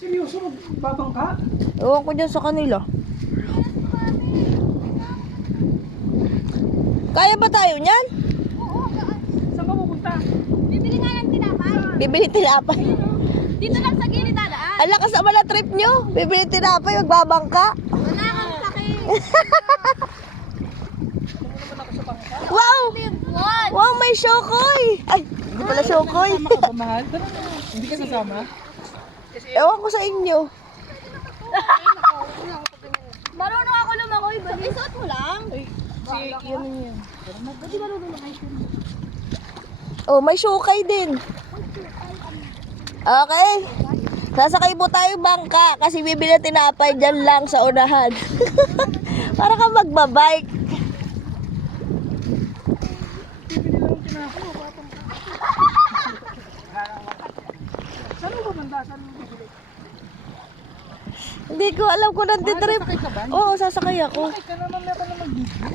Seryoso, magbabang ka? Ewan ko dyan sa kanila. Kaya ba tayo niyan? Saan ka pupunta? Bibili nga ng tinapay. Bibili tinapay. Dito lang sa gilid dadaan. Ala, kasama na trip nyo. Bibili tinapay, magbabangka. Wala kang laki. Wow! What? Wow, may syokoy! Ay, hindi pala syokoy. Sama ka ba, mahal? Tara na. Hindi ka sasama? Ewan ko sa inyo. Marunong ako lumangoy. Isuot mo lang. Si yan yan. Ba't di marunong lumangoy? Oh, may syokay din. Okay. Sasakay po tayo bangka kasi bibili tinapay dyan lang sa unahan. Para ka magbabike. Bibili lang ng tinapay. Batang ka. Saan mo ba banda? Saan mo bibili? Hindi ko alam kung nanditrip. Sasakay ka ba? Oo, sasakay ako. Bakit ka naman meron na mag-video?